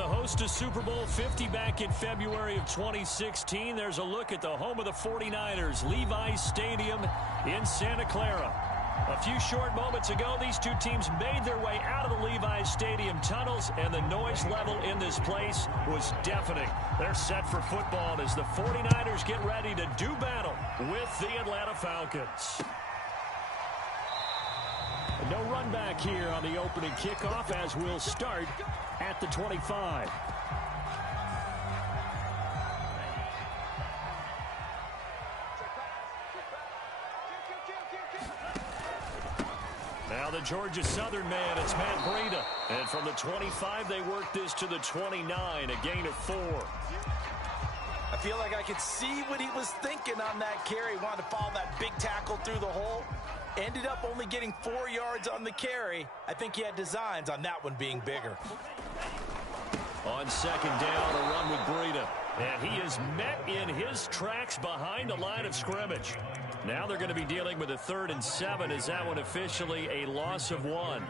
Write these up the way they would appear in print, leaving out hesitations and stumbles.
the host to Super Bowl 50 back in February of 2016. There's a look at the home of the 49ers, Levi's Stadium in Santa Clara. A few short moments ago, these two teams made their way out of the Levi's Stadium tunnels, and the noise level in this place was deafening. They're set for football as the 49ers get ready to do battle with the Atlanta Falcons. No run back here on the opening kickoff as we'll start at the 25. Now the Georgia Southern man, it's Matt Breida. And from the 25, they work this to the 29, a gain of 4. I feel like I could see what he was thinking on that carry. Wanted to follow that big tackle through the hole. Ended up only getting 4 yards on the carry. I think he had designs on that one being bigger. On second down, a run with Breida. And he is met in his tracks behind the line of scrimmage. Now they're going to be dealing with a 3rd and 7. Is that one officially a loss of 1?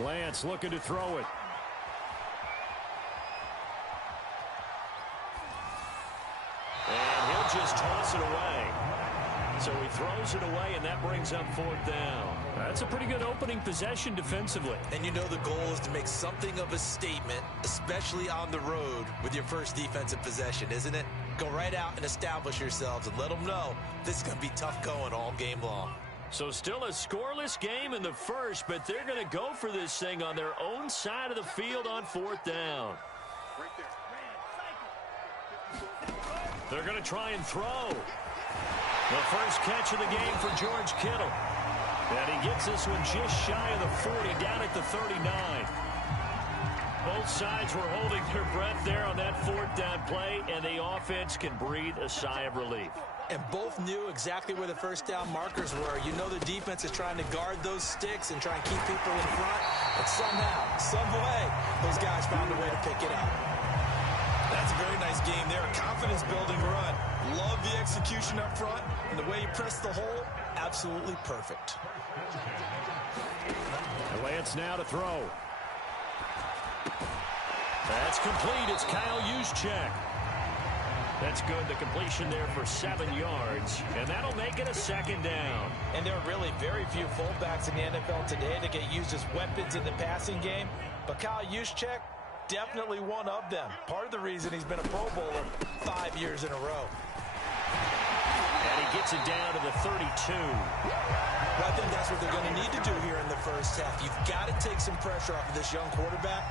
Lance looking to throw it. And he'll just toss it away. So he throws it away, and that brings up 4th down. That's a pretty good opening possession defensively. And you know the goal is to make something of a statement, especially on the road with your first defensive possession, isn't it? Go right out and establish yourselves and let them know this is going to be tough going all game long. So still a scoreless game in the first, but they're going to go for this thing on their own side of the field on 4th down. They're going to try and throw. The first catch of the game for George Kittle. And he gets this one just shy of the 40, down at the 39. Both sides were holding their breath there on that 4th down play, and the offense can breathe a sigh of relief. And both knew exactly where the first down markers were. You know the defense is trying to guard those sticks and try and keep people in front. And somehow, some way, those guys found a way to pick it up. That's a very nice game there. Confidence-building run. Love the execution up front. And the way you press the hole, absolutely perfect. And Lance now to throw. That's complete. It's Kyle Juszczyk. That's good. The completion there for 7 yards. And that'll make it a 2nd down. And there are really very few fullbacks in the NFL today that get used as weapons in the passing game. But Kyle Juszczyk, definitely one of them. Part of the reason he's been a Pro Bowler 5 years in a row. And he gets it down to the 32. Well, I think that's what they're going to need to do here in the first half. You've got to take some pressure off of this young quarterback,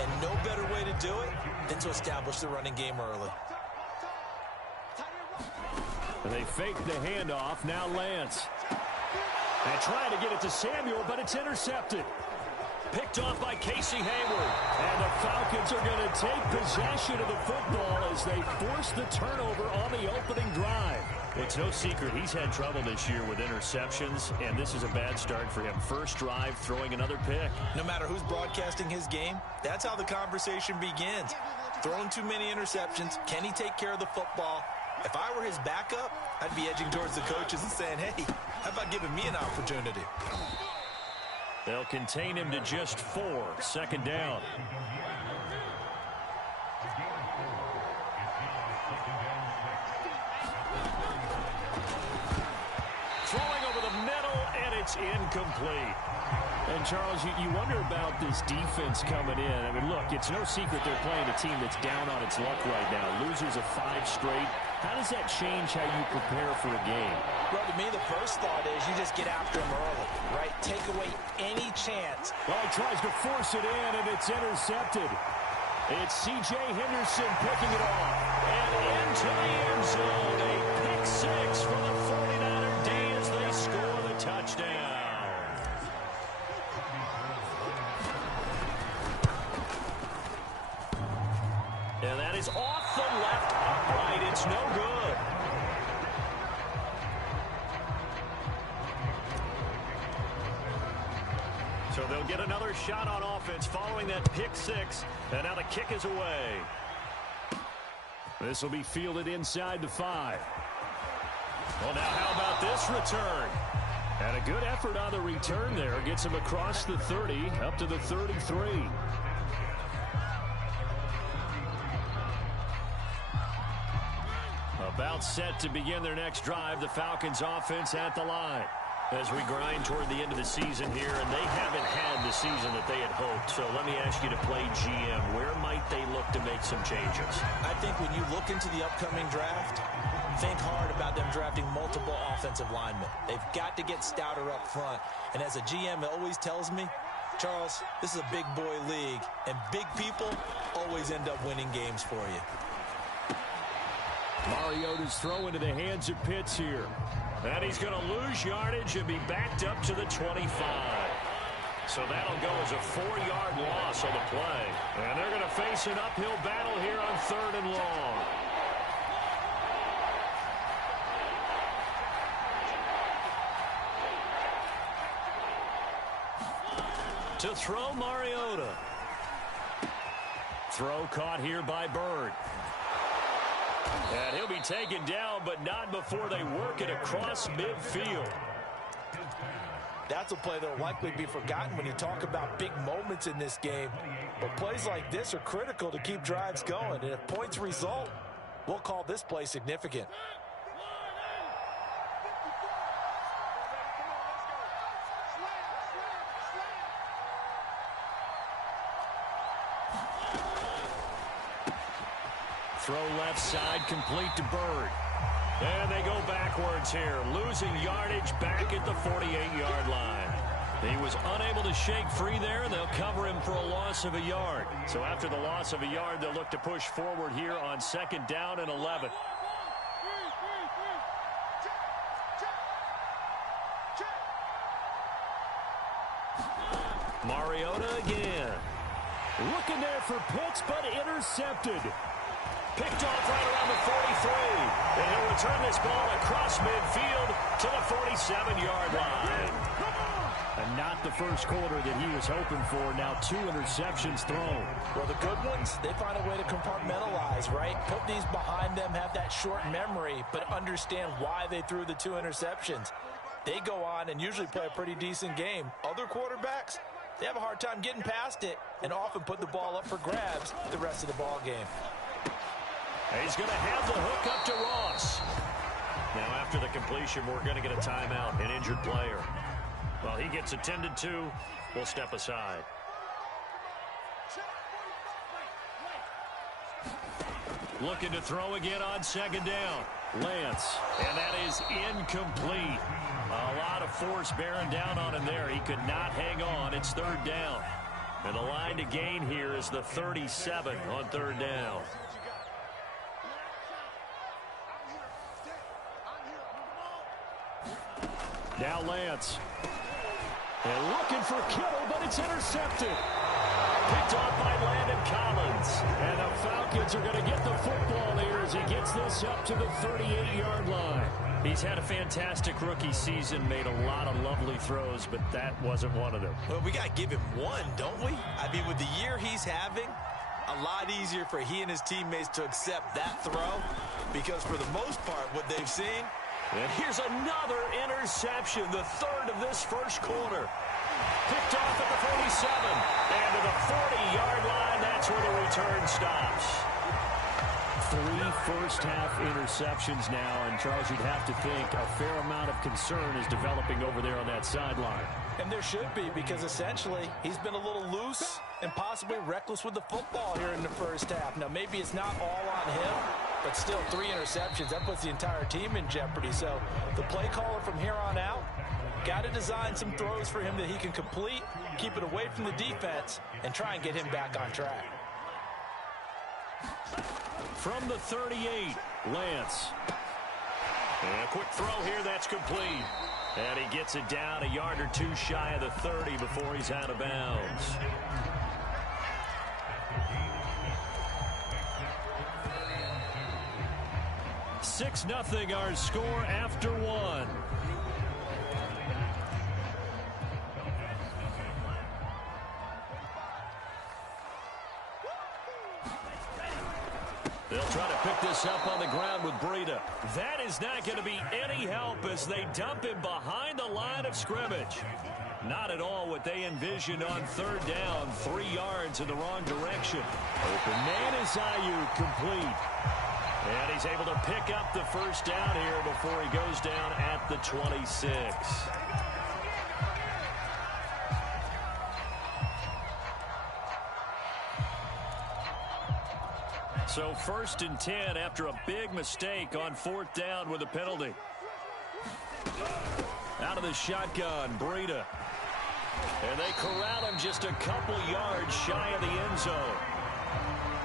and no better way to do it than to establish the running game early. And they fake the handoff. Now Lance. And trying to get it to Samuel, but it's intercepted. Picked off by Casey Hayward. And the Falcons are going to take possession of the football as they force the turnover on the opening drive. It's no secret he's had trouble this year with interceptions, and this is a bad start for him. First drive, throwing another pick. No matter who's broadcasting his game, that's how the conversation begins. Throwing too many interceptions. Can he take care of the football? If I were his backup, I'd be edging towards the coaches and saying, hey, how about giving me an opportunity? They'll contain him to just 4. 2nd down. Throwing over the middle, and it's incomplete. And, Charles, you wonder about this defense coming in. I mean, look, it's no secret they're playing a team that's down on its luck right now. Losers of 5 straight. How does that change how you prepare for a game? Well, to me, the first thought is you just get after them early, right? Take away any chance. Well, he tries to force it in, and it's intercepted. It's C.J. Henderson picking it off. And into the end zone, a pick 6 for the 49er D as they score the touchdown. And that is off the left upright. It's no good. So they'll get another shot on offense following that pick 6. And now the kick is away. This will be fielded inside the 5. Well, now how about this return? And a good effort on the return there. Gets him across the 30, up to the 33. About set to begin their next drive. The Falcons offense at the line. As we grind toward the end of the season here, and they haven't had the season that they had hoped. So let me ask you to play GM. Where might they look to make some changes? I think when you look into the upcoming draft, think hard about them drafting multiple offensive linemen. They've got to get stouter up front. And as a GM, it always tells me, Charles, this is a big boy league, and big people always end up winning games for you. Mariota's throw into the hands of Pitts here. And he's going to lose yardage and be backed up to the 25. So that'll go as a 4-yard loss on the play. And they're going to face an uphill battle here on 3rd and long. To throw, Mariota. Throw caught here by Bird. And he'll be taken down, but not before they work it across midfield. That's a play that will likely be forgotten when you talk about big moments in this game. But plays like this are critical to keep drives going. And if points result, we'll call this play significant. Throw left side, complete to Bird. And they go backwards here, losing yardage back at the 48-yard line. He was unable to shake free there, and they'll cover him for a loss of a yard. So after the loss of a yard, they'll look to push forward here on 2nd down and 11. Mariota again. Looking there for Pitts, but intercepted. Picked off right around the 43. And he'll return this ball across midfield to the 47-yard line. And not the first quarter that he was hoping for. Now 2 interceptions thrown. Well, the good ones, they find a way to compartmentalize, right? Put these behind them, have that short memory, but understand why they threw the 2 interceptions. They go on and usually play a pretty decent game. Other quarterbacks, they have a hard time getting past it and often put the ball up for grabs the rest of the ball game. He's going to have the hook up to Ross. Now, after the completion, we're going to get a timeout, an injured player. Well, he gets attended to. We'll step aside. Looking to throw again on 2nd down. Lance, and that is incomplete. A lot of force bearing down on him there. He could not hang on. It's 3rd down. And the line to gain here is the 37 on 3rd down. Now Lance. And looking for Kittle, but it's intercepted. Picked off by Landon Collins. And the Falcons are going to get the football here as he gets this up to the 38-yard line. He's had a fantastic rookie season, made a lot of lovely throws, but that wasn't one of them. Well, we got to give him one, don't we? I mean, with the year he's having, a lot easier for he and his teammates to accept that throw, because for the most part, what they've seen. And here's another interception, the 3rd of this first quarter. Picked off at the 47. And to the 40-yard line, that's where the return stops. 3 first-half interceptions now, and Charles, you'd have to think a fair amount of concern is developing over there on that sideline. And there should be, because essentially he's been a little loose and possibly reckless with the football here in the first half. Now, maybe it's not all on him, but still 3 interceptions. That puts the entire team in jeopardy. So the play caller from here on out got to design some throws for him that he can complete, keep it away from the defense, and try and get him back on track. From the 38, Lance. And a quick throw here, that's complete. And he gets it down a yard or 2 shy of the 30 before he's out of bounds. Six 0 our score after 1. They'll Trying to pick this up on the ground with Breida. That is not going to be any help as they dump him behind the line of scrimmage. Not at all what they envisioned on third down. 3 yards in the wrong direction. Open man is Aiyuk, complete. And he's able to pick up the first down here before he goes down at the 26. So 1st and 10 after a big mistake on 4th down with a penalty. Out of the shotgun, Breida. And they corral him just a couple yards shy of the end zone.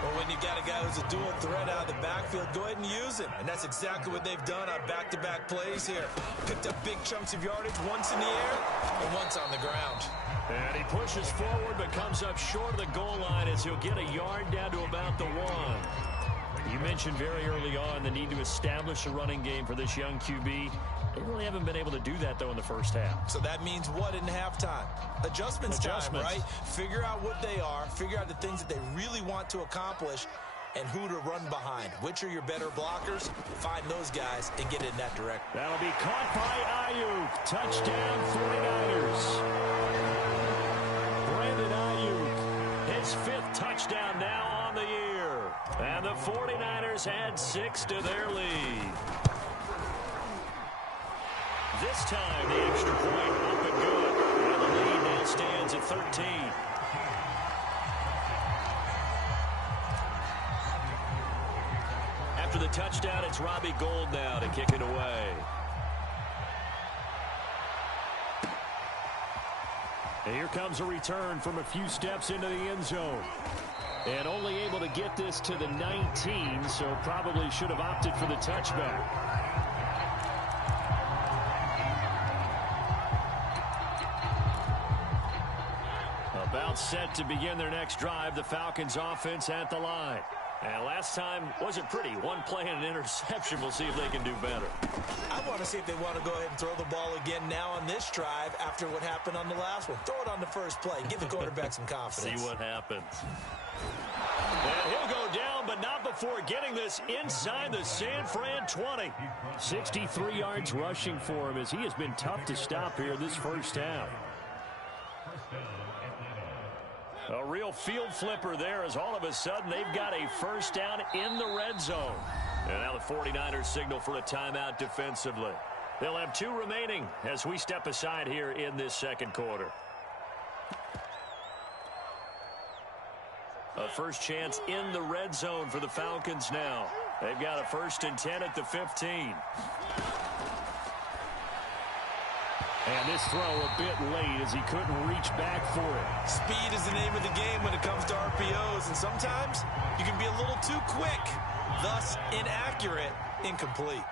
Well, when you got a guy who's a dual threat out of the backfield, go ahead and use him. And that's exactly what they've done on back-to-back plays here. Picked up big chunks of yardage, once in the air and once on the ground. And he pushes forward but comes up short of the goal line as he'll get a yard down to about the 1. You mentioned very early on the need to establish a running game for this young QB. They really haven't been able to do that, though, in the first half. So that means what in halftime? Adjustments time, right? Figure out what they are, figure out the things that they really want to accomplish, and who to run behind. Which are your better blockers? Find those guys and get in that direction. That'll be caught by Aiyuk. Touchdown, 49ers. Brandon Aiyuk, his 5th touchdown now on the year. And the 49ers add 6 to their lead. This time, the extra point up and good. And the lead now stands at 13. After the touchdown, it's Robbie Gould now to kick it away. And here comes a return from a few steps into the end zone. And only able to get this to the 19, so probably should have opted for the touchback. About set to begin their next drive, the Falcons offense at the line. And last time wasn't pretty. One play and an interception. We'll see if they can do better. I want to see if they want to go ahead and throw the ball again now on this drive after what happened on the last one. Throw it on the first play. Give the quarterback some confidence. See what happens. And he'll go down, but not before getting this inside the San Fran 20. 63 yards rushing for him as he has been tough to stop here this first half. A real field flipper there as all of a sudden they've got a first down in the red zone. And now the 49ers signal for a timeout defensively. They'll have 2 remaining as we step aside here in this second quarter. A first chance in the red zone for the Falcons now. They've got a 1st and 10 at the 15. And this throw a bit late as he couldn't reach back for it. Speed is the name of the game when it comes to RPOs, and sometimes you can be a little too quick, thus inaccurate, incomplete.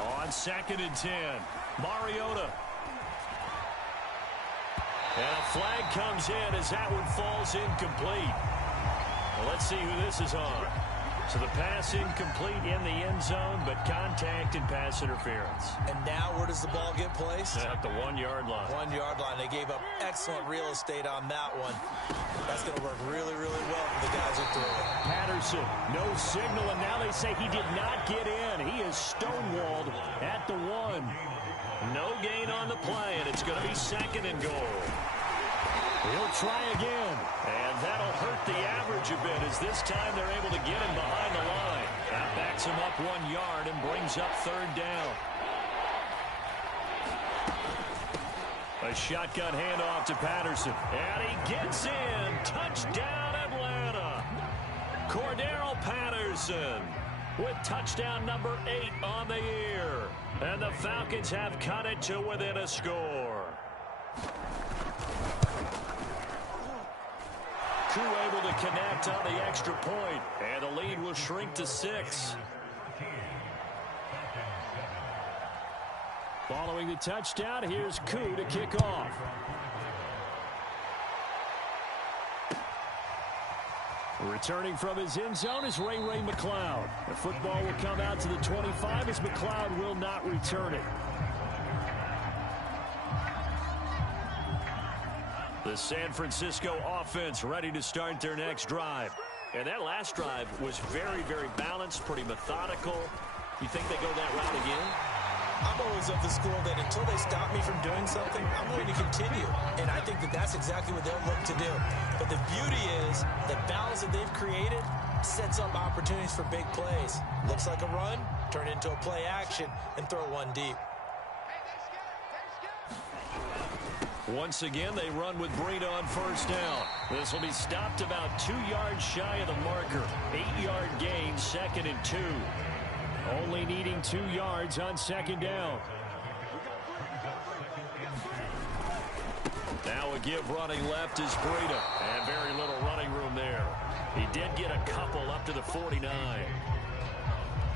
On 2nd and 10, Mariota. And a flag comes in as that one falls incomplete. Well, let's see who this is on. So the pass incomplete in the end zone, but contact and pass interference. And now where does the ball get placed? At the 1-yard line. 1-yard line. They gave up excellent real estate on that one. That's going to work really, really well for the guys who threw it. Patterson, no signal, and now they say he did not get in. He is stonewalled at the 1. No gain on the play, and it's going to be 2nd and goal. He'll try again, and that'll hurt the average a bit as this time they're able to get him behind the line. That backs him up 1 yard and brings up 3rd down. A shotgun handoff to Patterson, and he gets in. Touchdown, Atlanta. Cordero Patterson with touchdown number 8 on the year. And the Falcons have cut it to within a score. Koo able to connect on the extra point, and the lead will shrink to 6. Following the touchdown, here's Koo to kick off. Returning from his end zone is Ray McCloud. The football will come out to the 25 as McCloud will not return it. The San Francisco offense ready to start their next drive. And that last drive was very, very balanced, pretty methodical. You think they go that route again? I'm always of the school that until they stop me from doing something, I'm going to continue. And I think that that's exactly what they'll look to do. But the beauty is the balance that they've created sets up opportunities for big plays. Looks like a run, turn into a play action, and throw one deep. Once again, they run with Breida on first down. This will be stopped about 2 yards shy of the marker. 8-yard gain, 2nd and 2. Only needing 2 yards on 2nd down. Now a give running left is Breida. And very little running room there. He did get a couple up to the 49.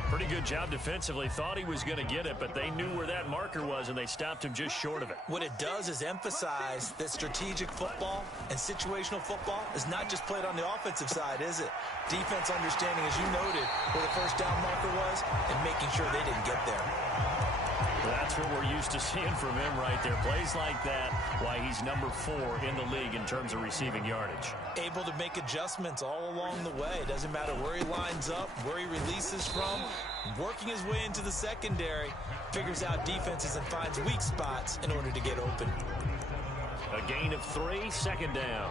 Pretty good job defensively. Thought he was going to get it, but they knew where that marker was, and they stopped him just short of it. What it does is emphasize that strategic football and situational football is not just played on the offensive side, is it? Defense understanding, as you noted, where the first down marker was and making sure they didn't get there. That's what we're used to seeing from him right there. Plays like that, why he's number 4 in the league in terms of receiving yardage. Able to make adjustments all along the way. Doesn't matter where he lines up, where he releases from. Working his way into the secondary, figures out defenses and finds weak spots in order to get open. A gain of 3, 2nd down.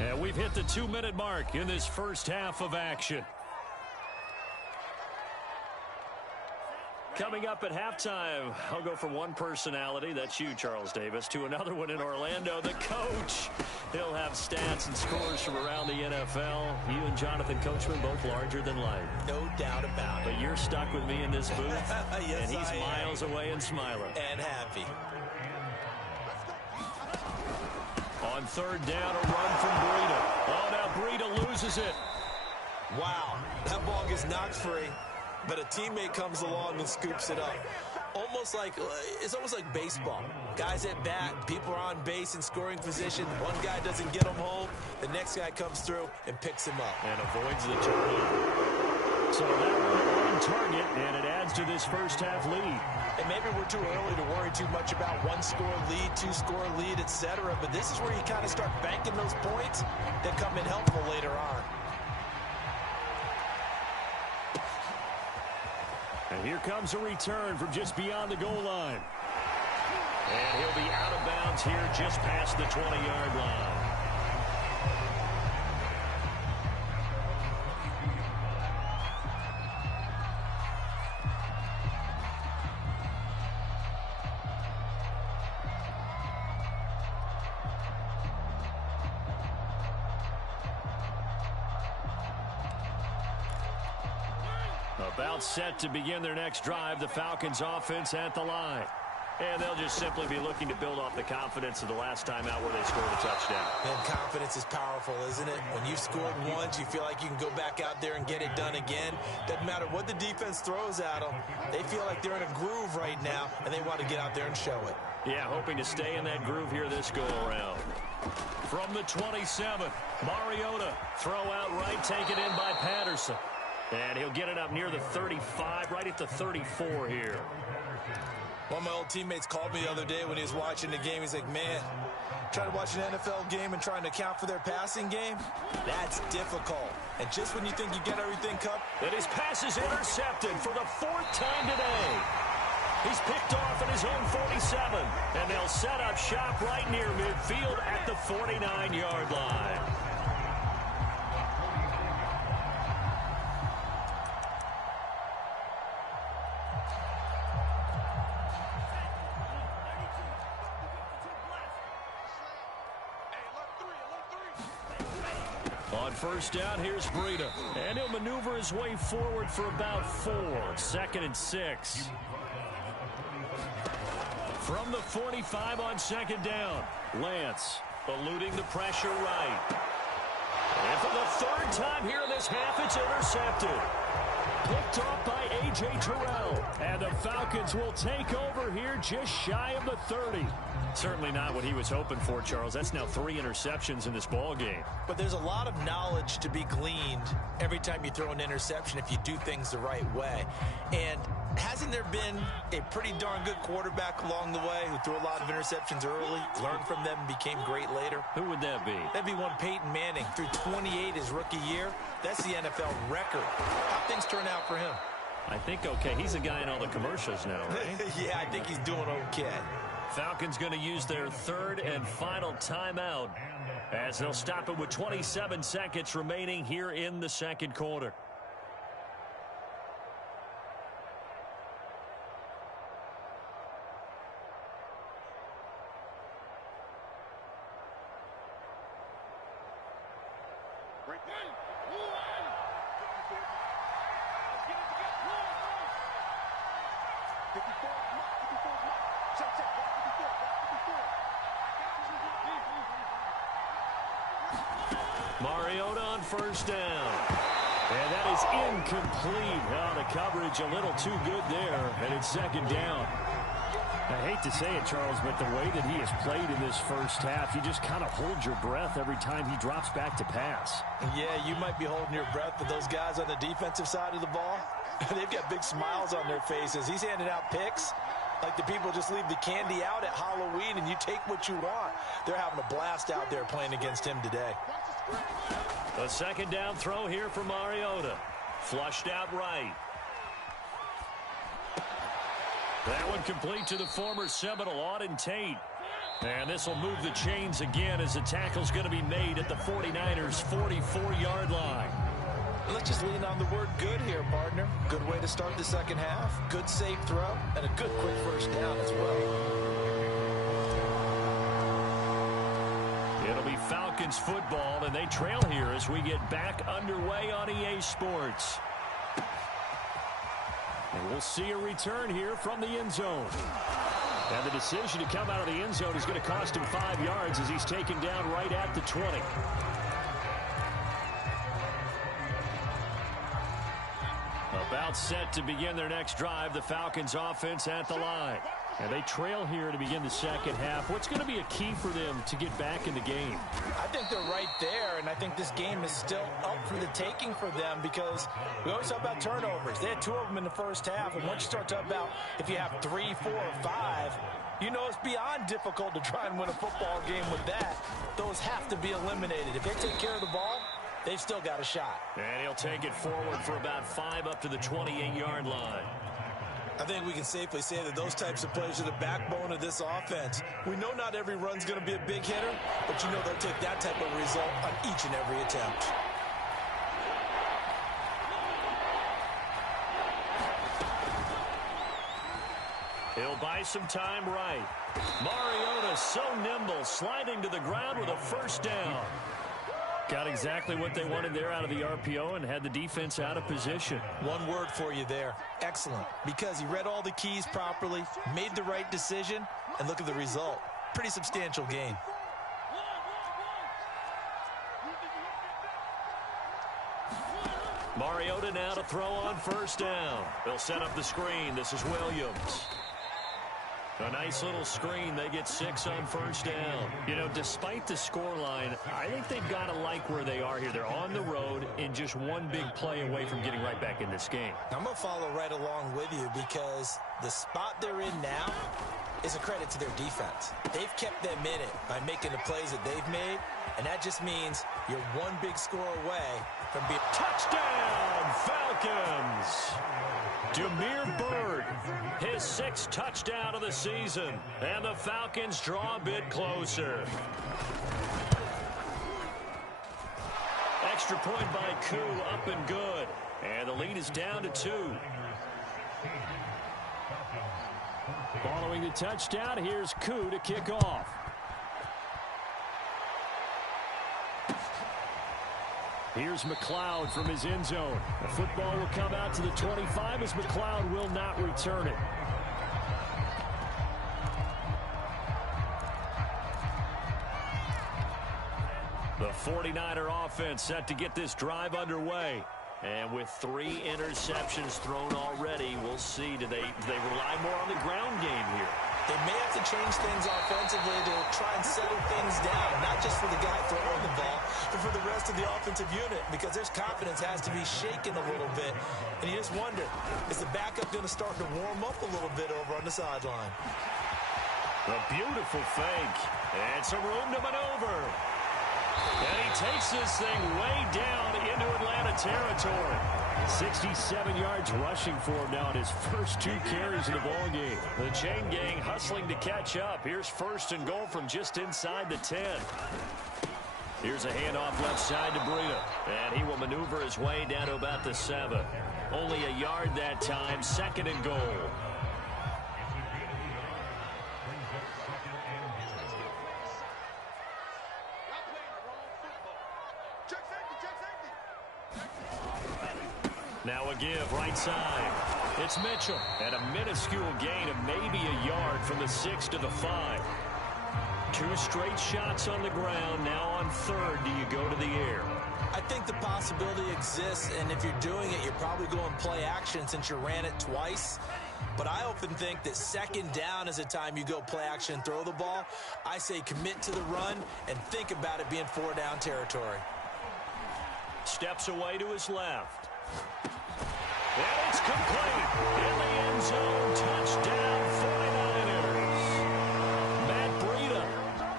And we've hit the 2-minute mark in this first half of action. Coming up at halftime, I'll go from one personality, that's you, Charles Davis, to another one in Orlando, the coach. He'll have stats and scores from around the NFL. You and Jonathan Coachman, both larger than life. No doubt about it. But you're stuck with me in this booth, yes, and he's miles away and smiling. And happy. On 3rd down, a run from Breida. Oh, now Breida loses it. Wow, that ball gets knocked free. But a teammate comes along and scoops it up. It's almost like baseball. Guys at bat, people are on base in scoring position. One guy doesn't get him home. The next guy comes through and picks him up. And avoids the turnover. So that one on target, and it adds to this first half lead. And maybe we're too early to worry too much about 1-score lead, 2-score lead, etc. But this is where you kind of start banking those points that come in helpful later on. And here comes a return from just beyond the goal line. And he'll be out of bounds here just past the 20-yard line. About set to begin their next drive, the Falcons offense at the line. And they'll just simply be looking to build off the confidence of the last time out where they scored a touchdown. And confidence is powerful, isn't it? When you've scored once, you feel like you can go back out there and get it done again. Doesn't matter what the defense throws at them. They feel like they're in a groove right now, and they want to get out there and show it. Yeah, hoping to stay in that groove here this go-around. From the 27, Mariota, throw out right, taken in by Patterson. And he'll get it up near the 35, right at the 34 here. One of my old teammates called me the other day when he was watching the game. He's like, man, trying to watch an NFL game and trying to account for their passing game, that's difficult. And just when you think you get everything covered. And his pass is intercepted for the 4th time today. He's picked off at his own 47. And they'll set up shop right near midfield at the 49-yard line. On first down, here's Breida. And he'll maneuver his way forward for about 4. 2nd and 6. From the 45 on 2nd down, Lance eluding the pressure right. And for the 3rd time here in this half, it's intercepted. Picked off by A.J. Terrell. And the Falcons will take over here just shy of the 30. Certainly not what he was hoping for, Charles. That's now 3 interceptions in this ball game. But there's a lot of knowledge to be gleaned every time you throw an interception if you do things the right way. And hasn't there been a pretty darn good quarterback along the way who threw a lot of interceptions early, learned from them, and became great later? Who would that be? That'd be one Peyton Manning. Threw 28 his rookie year. That's the NFL record. How things turn out for him? I think okay. He's a guy in all the commercials now, right? Yeah, I think he's doing okay. Falcons going to use their 3rd and final timeout as they'll stop it with 27 seconds remaining here in the second quarter. Mariota on first down. And that is incomplete. Oh, the coverage a little too good there, and it's second down. I hate to say it, Charles, but the way that he has played in this first half, you just kind of hold your breath every time he drops back to pass. Yeah, you might be holding your breath, but those guys on the defensive side of the ball, they've got big smiles on their faces. He's handing out picks like the people just leave the candy out at Halloween and you take what you want. They're having a blast out there playing against him today. A second down throw here for Mariota. Flushed out right. That one complete to the former Seminole, Auden Tate. And this will move the chains again as the tackle's going to be made at the 49ers' 44-yard line. Let's just lean on the word good here, partner. Good way to start the second half. Good safe throw and a good quick first down as well. It'll be Falcons football, and they trail here as we get back underway on EA Sports. And we'll see a return here from the end zone. And the decision to come out of the end zone is going to cost him 5 yards as he's taken down right at the 20. About set to begin their next drive, the Falcons offense at the line. And they trail here to begin the second half. What's going to be a key for them to get back in the game? I think they're right there, and I think this game is still up for the taking for them because we always talk about turnovers. They had 2 of them in the first half, and once you start talking about if you have 3, 4, or 5, you know it's beyond difficult to try and win a football game with that. Those have to be eliminated. If they take care of the ball, they've still got a shot. And he'll take it forward for about 5 up to the 28-yard line. I think we can safely say that those types of plays are the backbone of this offense. We know not every run's going to be a big hitter, but you know they'll take that type of result on each and every attempt. He'll buy some time right. Mariota so nimble, sliding to the ground with a first down. Got exactly what they wanted there out of the RPO and had the defense out of position. One word for you there. Excellent. Because he read all the keys properly, made the right decision, and look at the result. Pretty substantial gain. Mariota now to throw on first down. They'll set up the screen. This is Williams. A nice little screen. They get 6 on first down. You know, despite the scoreline, I think they've got to like where they are here. They're on the road and just one big play away from getting right back in this game. I'm going to follow right along with you because the spot they're in now is a credit to their defense. They've kept them in it by making the plays that they've made, and that just means you're one big score away from being... Touchdown, Falcons! Damiere Byrd, his 6th touchdown of the season, and the Falcons draw a bit closer. Extra point by Koo, up and good, and the lead is down to 2. Following the touchdown, here's Koo to kick off. Here's McLeod from his end zone. The football will come out to the 25 as McLeod will not return it. The 49er offense set to get this drive underway. And with 3 interceptions thrown already, we'll see. Do they rely more on the ground game here? They may have to change things offensively to try and settle things down, not just for the guy throwing the ball, but for the rest of the offensive unit, because their confidence has to be shaken a little bit. And you just wonder, is the backup going to start to warm up a little bit over on the sideline? A beautiful fake. And some room to maneuver. And he takes this thing way down into Atlanta territory. 67 yards rushing for him now in his first 2 carries in the ballgame. The chain gang hustling to catch up. Here's 1st and goal from just inside the 10. Here's a handoff left side to Breida. And he will maneuver his way down to about the 7. Only a yard that time. 2nd and goal. Now a give, right side. It's Mitchell. And a minuscule gain of maybe a yard from the 6 to the 5. 2 straight shots on the ground. Now on 3rd, do you go to the air? I think the possibility exists, and if you're doing it, you're probably going play action since you ran it twice. But I often think that 2nd down is the time you go play action and throw the ball. I say commit to the run and think about it being 4 down territory. Steps away to his left. And it's complete. In the end zone, touchdown 49ers. Matt Breida,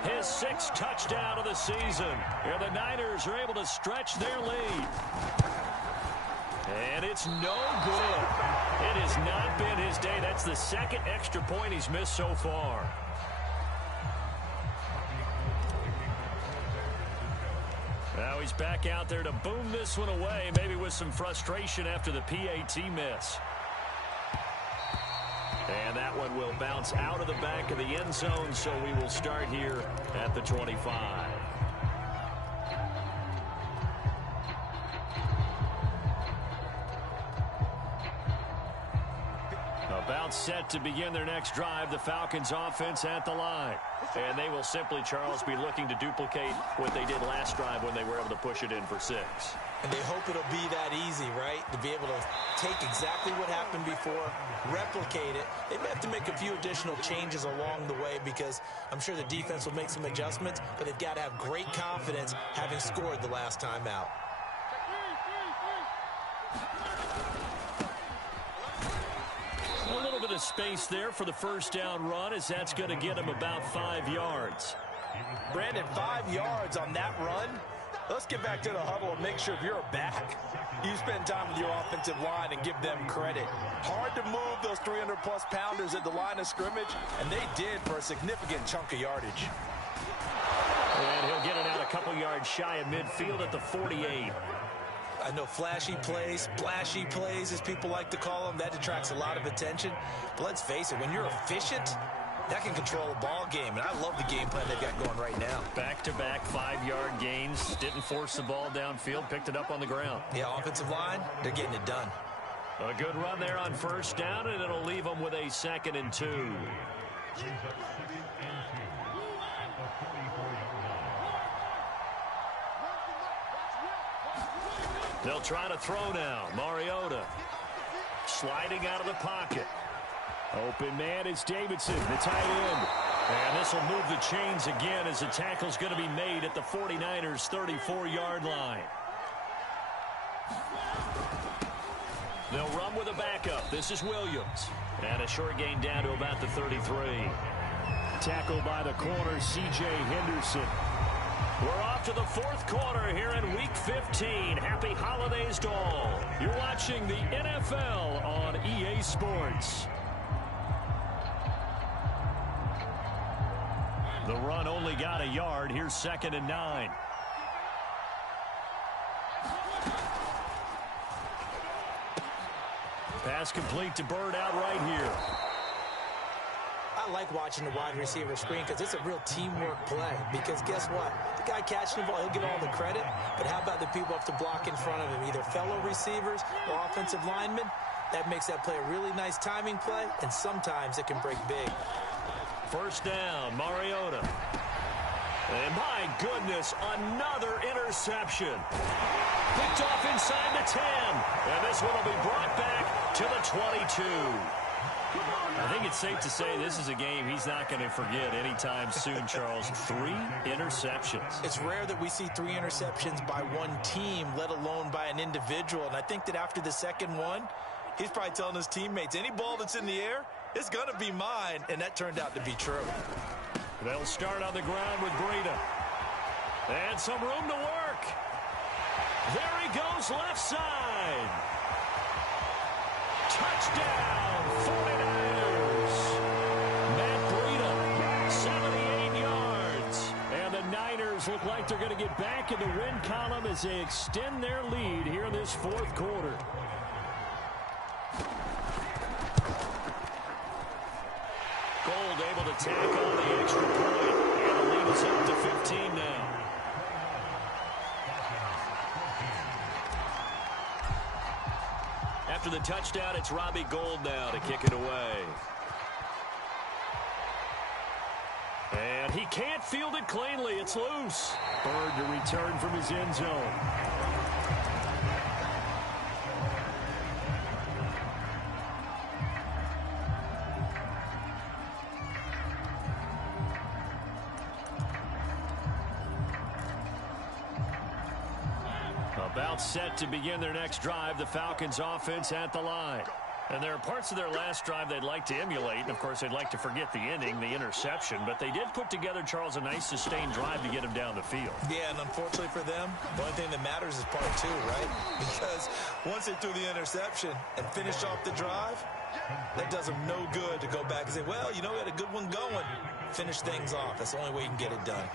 his 6th touchdown of the season. And the Niners are able to stretch their lead. And it's no good. It has not been his day. That's the 2nd extra point he's missed so far. Now he's back out there to boom this one away, maybe with some frustration after the PAT miss. And that one will bounce out of the back of the end zone, so we will start here at the 25. About set to begin their next drive, the Falcons offense at the line. And they will simply, Charles, be looking to duplicate what they did last drive when they were able to push it in for 6. And they hope it'll be that easy, right? To be able to take exactly what happened before, replicate it. They may have to make a few additional changes along the way because I'm sure the defense will make some adjustments, but they've got to have great confidence having scored the last time out. A little bit of space there for the 1st down run, as that's going to get him about 5 yards. Brandon, 5 yards on that run? Let's get back to the huddle and make sure if you're back, you spend time with your offensive line and give them credit. Hard to move those 300-plus pounders at the line of scrimmage, and they did for a significant chunk of yardage. And he'll get it out a couple yards shy of midfield at the 48. I know flashy plays, splashy plays, as people like to call them, that attracts a lot of attention. But let's face it, when you're efficient, that can control a ball game. And I love the game plan they've got going right now. Back-to-back 5-yard gains. Didn't force the ball downfield. Picked it up on the ground. Yeah, offensive line, they're getting it done. A good run there on 1st down, and it'll leave them with a 2nd and 2. They'll try to throw now. Mariota sliding out of the pocket. Open man is Davidson, the tight end. And this will move the chains again as the tackle's going to be made at the 49ers' 34-yard line. They'll run with a backup. This is Williams. And a short gain down to about the 33. Tackled by the corner, C.J. Henderson. We're off to the 4th quarter here in Week 15. Happy holidays to all. You're watching the NFL on EA Sports. The run only got a yard. Here's 2nd and 9. Pass complete to Bird out right here. I like watching the wide receiver screen because it's a real teamwork play. Because guess what? The guy catching the ball, he'll get all the credit. But how about the people have to block in front of him, either fellow receivers or offensive linemen? That makes that play a really nice timing play, and sometimes it can break big. 1st down, Mariota. And my goodness, another interception. Picked off inside the 10. And this one will be brought back to the 22. I think it's safe to say this is a game he's not going to forget anytime soon, Charles. 3 interceptions. It's rare that we see 3 interceptions by one team, let alone by an individual. And I think that after the second one, he's probably telling his teammates, any ball that's in the air, it's going to be mine. And that turned out to be true. They'll start on the ground with Breida. And some room to work. There he goes, left side. Touchdown, 49ers. Matt Breida, 78 yards. And the Niners look like they're going to get back in the win column as they extend their lead here in this fourth quarter. Gold able to tack on the extra point. And the lead is up to 15 now. After the touchdown, it's Robbie Gould now to kick it away. And he can't field it cleanly. It's loose. Bird to return from his end zone. About set to begin their next drive, the Falcons offense at the line. And there are parts of their last drive they'd like to emulate, and of course they'd like to forget the ending, the interception, but they did put together, Charles, a nice sustained drive to get him down the field. Yeah, and unfortunately for them, the only thing that matters is part 2, right? Because once they threw the interception and finished off the drive, that does them no good to go back and say, well, you know, we had a good one going. Finish things off. That's the only way you can get it done.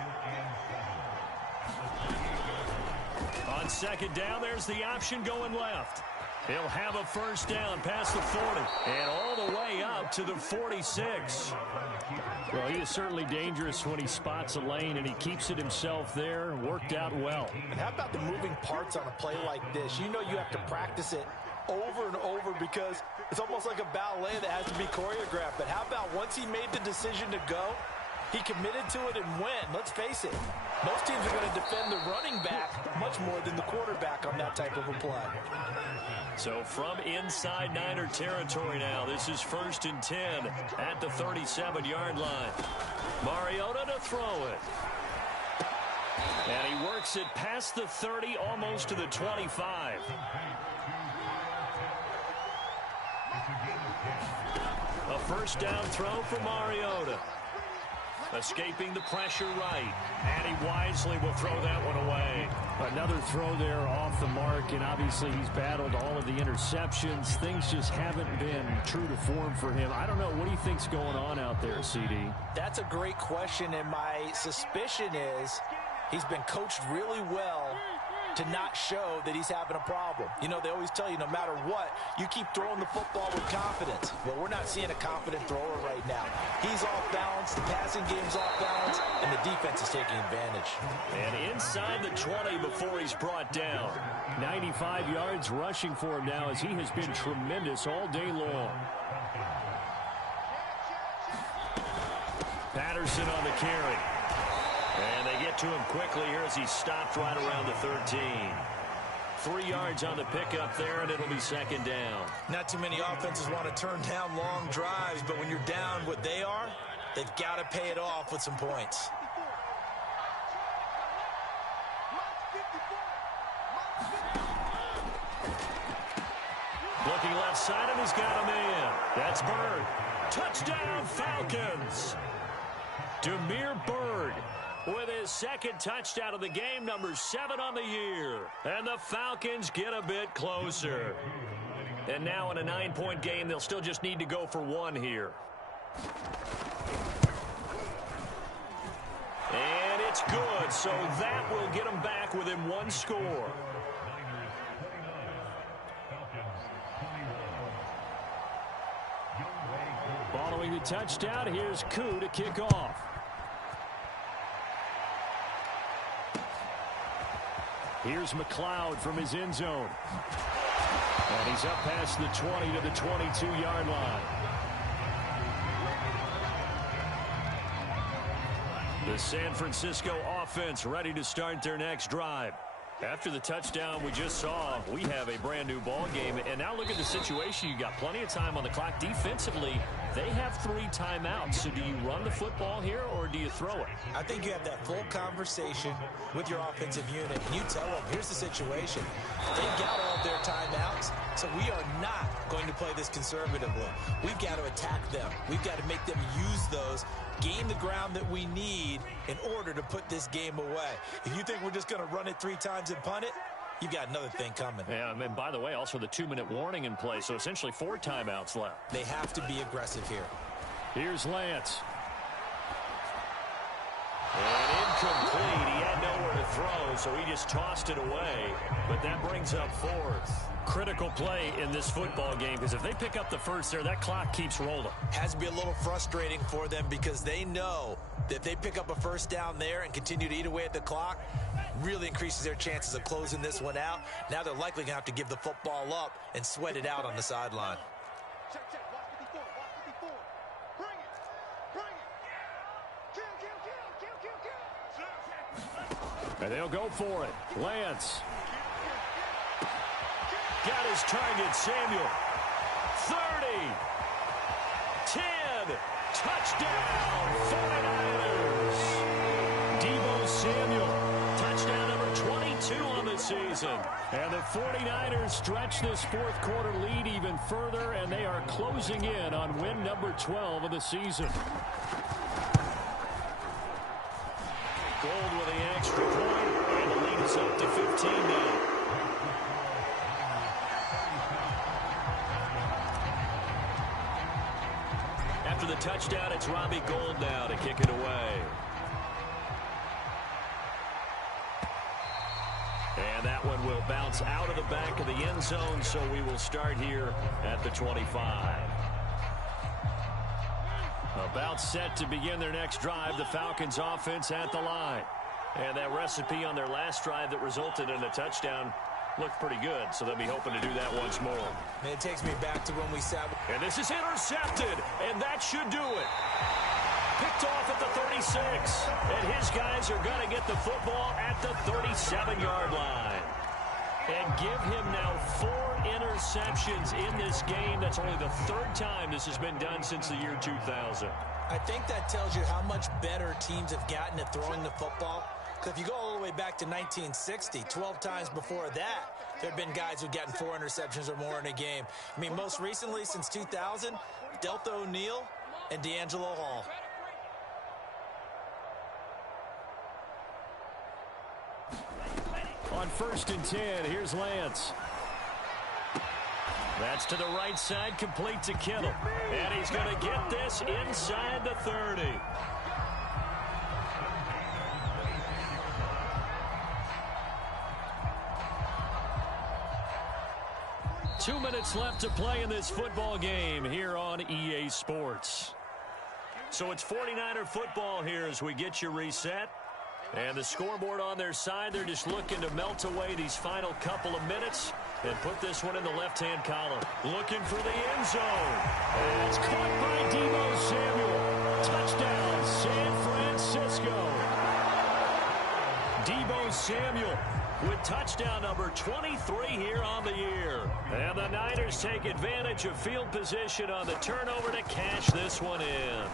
On second down, there's the option going left. He'll have a first down past the 40 and all the way up to the 46. Well, he is certainly dangerous when he spots a lane, and he keeps it himself there. Worked out well. And how about the moving parts on a play like this? You know you have to practice it over and over because it's almost like a ballet that has to be choreographed. But how about once he made the decision to go, he committed to it and went. Let's face it, most teams are going to defend the running back much more than the quarterback on that type of a play. So from inside Niner territory now, this is 1st and 10 at the 37-yard line. Mariota to throw it. And he works it past the 30, almost to the 25. A first down throw for Mariota. Escaping the pressure right. And he wisely will throw that one away. Another throw there off the mark, and obviously he's battled all of the interceptions. Things just haven't been true to form for him. I don't know. What do you think's going on out there, CD? That's a great question, and my suspicion is he's been coached really well to not show that he's having a problem. You know, they always tell you no matter what, you keep throwing the football with confidence. Well, we're not seeing a confident thrower right now. He's off balance, the passing game's off balance, and the defense is taking advantage. And inside the 20 before he's brought down. 95 yards rushing for him now as he has been tremendous all day long. Patterson on the carry. And they get to him quickly here as he's stopped right around the 13. 3 yards on the pickup there, and it'll be second down. Not too many offenses want to turn down long drives, but when you're down what they are, they've got to pay it off with some points. Looking left side, and he's got him in. That's Bird. Touchdown, Falcons. Damiere Byrd with his second touchdown of the game, number 7 on the year. And the Falcons get a bit closer. And now in a 9-point game, they'll still just need to go for 1 here. And it's good, so that will get them back within 1 score. Following the touchdown, here's Koo to kick off. Here's McLeod from his end zone. And he's up past the 20 to the 22-yard line. The San Francisco offense ready to start their next drive. After the touchdown we just saw, we have a brand new ball game. And now look at the situation. You got plenty of time on the clock. Defensively, they have 3 timeouts. So do you run the football here or do you throw it? I think you have that full conversation with your offensive unit. And you tell them, here's the situation. They've got all of their timeouts, so we are not going to play this conservatively. We've got to attack them. We've got to make them use those, gain the ground that we need in order to put this game away. If you think we're just going to run it 3 times and punt it, you've got another thing coming. Yeah, and by the way, also the 2-minute warning in play, so essentially 4 timeouts left. They have to be aggressive here. Here's Lance. And incomplete. He had nowhere to throw, so he just tossed it away. But that brings up 4th. Critical play in this football game, because if they pick up the first there, that clock keeps rolling. Has to be a little frustrating for them because they know that if they pick up a first down there and continue to eat away at the clock, really increases their chances of closing this one out. Now they're likely going to have to give the football up and sweat it out on the sideline. And they'll go for it. Lance. Got his target, Samuel. 30. 10. Touchdown, 49ers. Deebo Samuel. Touchdown number 22 on the season. And the 49ers stretch this 4th quarter lead even further, and they are closing in on win number 12 of the season. Gold with the extra point, and the lead is up to 15 now. After the touchdown, it's Robbie Gould now to kick it away. And that one will bounce out of the back of the end zone, so we will start here at the 25. About set to begin their next drive, the Falcons offense at the line. And that recipe on their last drive that resulted in a touchdown looked pretty good, so they'll be hoping to do that once more. And it takes me back to when we sat. And this is intercepted, and that should do it. Picked off at the 36, and his guys are going to get the football at the 37-yard line. And give him now 4 interceptions in this game. That's only the 3rd time this has been done since the year 2000. I think that tells you how much better teams have gotten at throwing the football. Because if you go all the way back to 1960, 12 times before that, there have been guys who've gotten 4 interceptions or more in a game. I mean, most recently, since 2000, Deltha O'Neal and D'Angelo Hall. On 1st and 10, here's Lance. That's to the right side, complete to Kittle. And he's going to get this inside the 30. Two minutes left to play in this football game here on EA Sports. So it's 49er football here as we get you reset. And the scoreboard on their side, they're just looking to melt away these final couple of minutes and put this one in the left-hand column. Looking for the end zone. And it's caught by Deebo Samuel. Touchdown, San Francisco. Deebo Samuel with touchdown number 23 here on the year. And the Niners take advantage of field position on the turnover to cash this one in.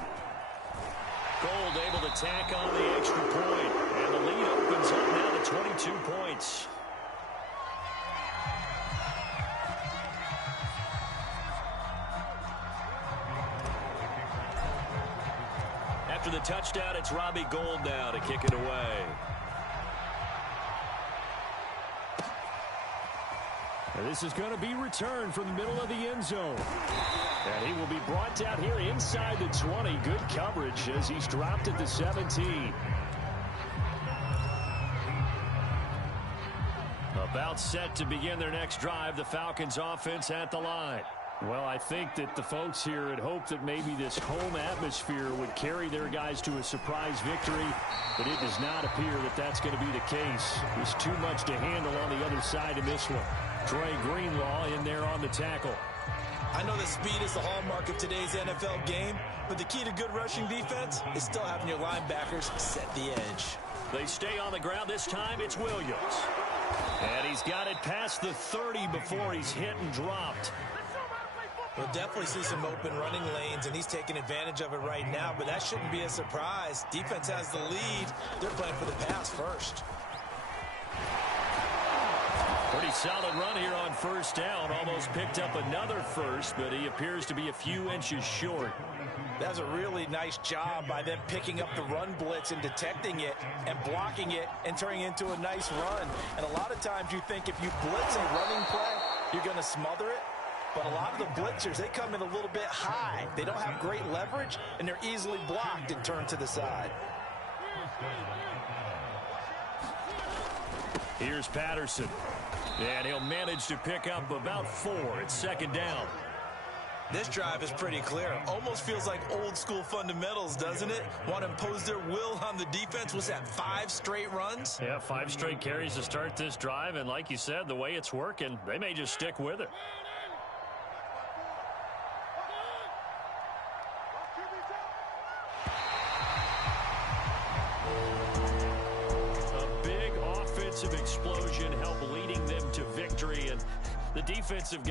Gould able to tack on the extra point, and the lead opens up now to 22 points. After the touchdown, it's Robbie Gould now to kick it away. And this is going to be returned from the middle of the end zone. And he will be brought down here inside the 20. Good coverage as he's dropped at the 17. About set to begin their next drive, the Falcons offense at the line. Well, I think that the folks here had hoped that maybe this home atmosphere would carry their guys to a surprise victory, but it does not appear that that's going to be the case. There's too much to handle on the other side in this one. Dre Greenlaw in there on the tackle. I know that speed is the hallmark of today's NFL game, but the key to good rushing defense is still having your linebackers set the edge. They stay on the ground. This time it's Williams. And he's got it past the 30 before he's hit and dropped. We'll definitely see some open running lanes, and he's taking advantage of it right now, but that shouldn't be a surprise. Defense has the lead. They're playing for the pass first. Pretty solid run here on first down. Almost picked up another first, but he appears to be a few inches short. That was a really nice job by them picking up the run blitz and detecting it and blocking it and turning it into a nice run. And a lot of times you think if you blitz a running play, you're going to smother it. But a lot of the blitzers, they come in a little bit high. They don't have great leverage, and they're easily blocked and turned to the side. Here's Patterson. And he'll manage to pick up about 4. It's second down. This drive is pretty clear. Almost feels like old school fundamentals, doesn't it? Want to impose their will on the defense. Was that 5 straight runs? Yeah, 5 straight carries to start this drive. And like you said, the way it's working, they may just stick with it. A big offensive explosion helped leading them to victory. And the defensive